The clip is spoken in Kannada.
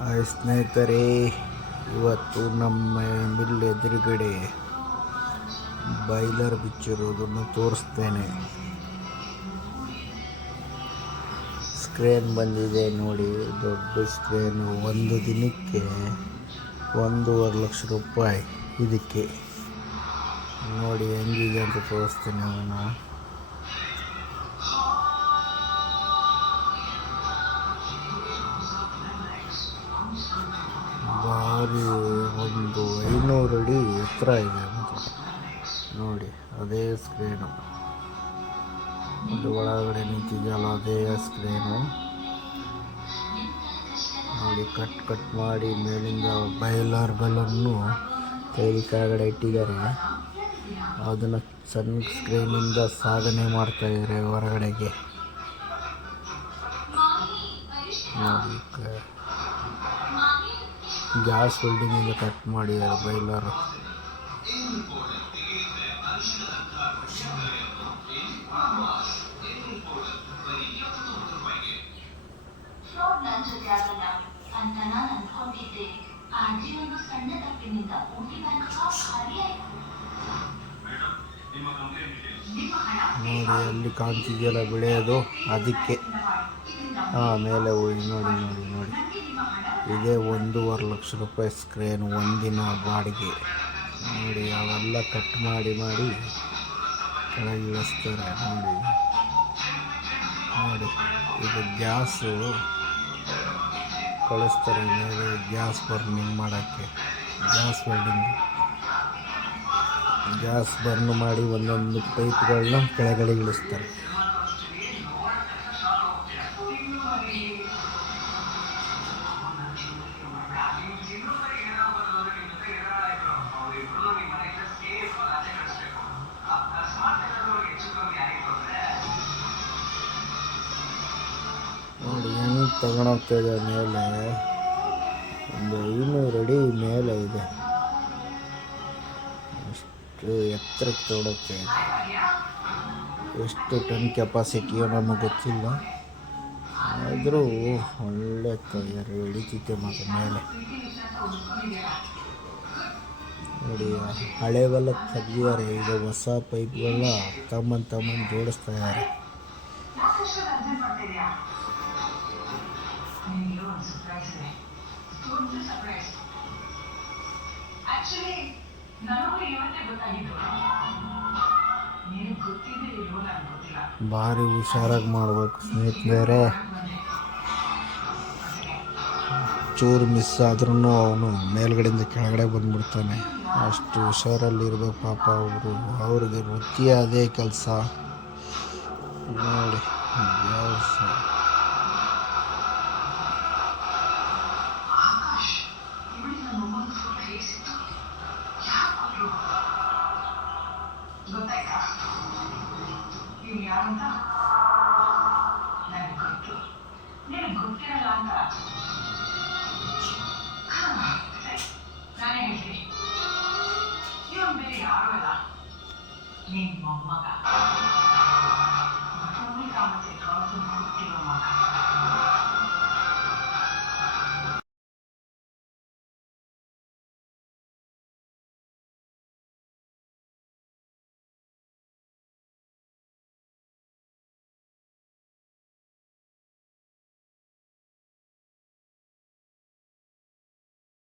ಹಾಯ್ ಸ್ನೇಹಿತರೆ, ಇವತ್ತು ನಮ್ಮ ಮಿಲ್ ಎದುರುಗಡೆ ಬಾಯ್ಲರ್ ಬಿಚ್ಚಿರೋದನ್ನು ತೋರಿಸ್ತೇನೆ. ಸ್ಕ್ರೇನ್ ಬಂದಿದೆ ನೋಡಿ, ದೊಡ್ಡ ಸ್ಕ್ರೇನು. ಒಂದು ದಿನಕ್ಕೆ 1.5 ಲಕ್ಷ ರೂಪಾಯಿ. ಇದಕ್ಕೆ ನೋಡಿ ಹೆಂಗಿದೆ ಅಂತ ತೋರಿಸ್ತೇನೆ. ಅವನು ಭಾರಿ, ಒಂದು 500 ಅಡಿ ಎತ್ತರ ಇದೆ ಅಂತ ನೋಡಿ. ಅದೇ ಸ್ಕ್ರೇನು ಅದು ಒಳಗಡೆ ನಿಂತಿದೆಯಲ್ಲ, ಅದೇ ಸ್ಕ್ರೇನು ನೋಡಿ. ಕಟ್ ಮಾಡಿ ಮೇಲಿಂದ ಬಾಯ್ಲರ್ಗಳನ್ನು ತೆಗೆದು ಕೆಳಗಡೆ ಇಟ್ಟಿದ್ದಾರೆ. ಅದನ್ನು ಸಣ್ಣ ಸ್ಕ್ರೀನಿಂದ ಸಾಗಣೆ ಮಾಡ್ತಾಯಿದ್ದಾರೆ ಹೊರಗಡೆಗೆ ನೋಡಿ. ಗ್ಯಾಸ್ ವೆಲ್ಡಿಂಗಿಂದ ಕಟ್ ಮಾಡಿದ್ದಾರೆ ಬಾಯ್ಲರ್. ನೋಡಿ ಅಲ್ಲಿ ಕಾಣ್ತಿದೆಯಲ್ಲ ಬೆಳೆಯೋದು, ಅದಕ್ಕೆ ಮೇಲೆ ಹೋಗಿ ನೋಡಿ ನೋಡಿ ನೋಡಿ. ಇದೇ 1.5 ಲಕ್ಷ ರೂಪಾಯಿ ಸ್ಕ್ರೇನ್, ಒಂದಿನ ಬಾಡಿಗೆ ನೋಡಿ. ಅವೆಲ್ಲ ಕಟ್ ಮಾಡಿ ಕೆಳಗೆ ಇಳಿಸ್ತಾರೆ ನೋಡಿ ನೋಡಿ. ಇದು ಗ್ಯಾಸು ಕಳಿಸ್ತಾರೆ ಮೇಲೆ, ಗ್ಯಾಸ್ ಬರ್ನಿಂಗ್ ಮಾಡೋಕ್ಕೆ. ಗ್ಯಾಸ್ ವೆಲ್ಡಿಂಗ್, ಗ್ಯಾಸ್ ಬರ್ನ್ ಮಾಡಿ ಒಂದೊಂದು ಪೈಪ್ಗಳನ್ನ ಕೆಳಗಡೆ ಇಳಿಸ್ತಾರೆ. ನೋಡಿ ಹೆಂಗೆ ತಗೊಂಡೋಗ್ತಾಯಿದೆ ಮೇಲೆ. ಒಂದು 500 ಅಡಿ ಮೇಲೆ ಇದೆ, ಅಷ್ಟು ಎತ್ತರಕ್ಕೆ ತಗೊಂಡೋಗ್ತಾಯಿದೆ. ಎಷ್ಟು ಟನ್ ಕೆಪಾಸಿಟಿಯೋ ನಮಗೆ ಗೊತ್ತಿಲ್ಲ, ಆದರೂ ಒಳ್ಳೆ ಹಿಡಿತೈತೆ ಮತ್ತು ಮೇಲೆ ನೋಡಿ. ಹಳೆವೆಲ್ಲ ತೆಗ್ದಿದ್ದಾರೆ, ಈಗ ಹೊಸ ಪೈಪ್ಗಳನ್ನ ತಮ್ಮನ್ ಜೋಡಿಸ್ತಾ ಇದ್ದಾರೆ. ಭಾರಿ ಹುಷಾರಾಗಿ ಮಾಡಬೇಕು ಸ್ನೇಹಿತರೆ. ಚೂರು ಮಿಸ್ ಆದ್ರೂ ಅವನು ಮೇಲ್ಗಡೆಯಿಂದ ಕೆಳಗಡೆ ಬಂದ್ಬಿಡ್ತಾನೆ. ಅಷ್ಟು ಹುಷಾರಲ್ಲಿರ್ಬೇಕು ಪಾಪ ಅವರು. ಅವ್ರಿಗೆ ವೃತ್ತಿಯ ಅದೇ ಕೆಲಸ ನೋಡಿ. ನಿಮ್ಮ ಮಗ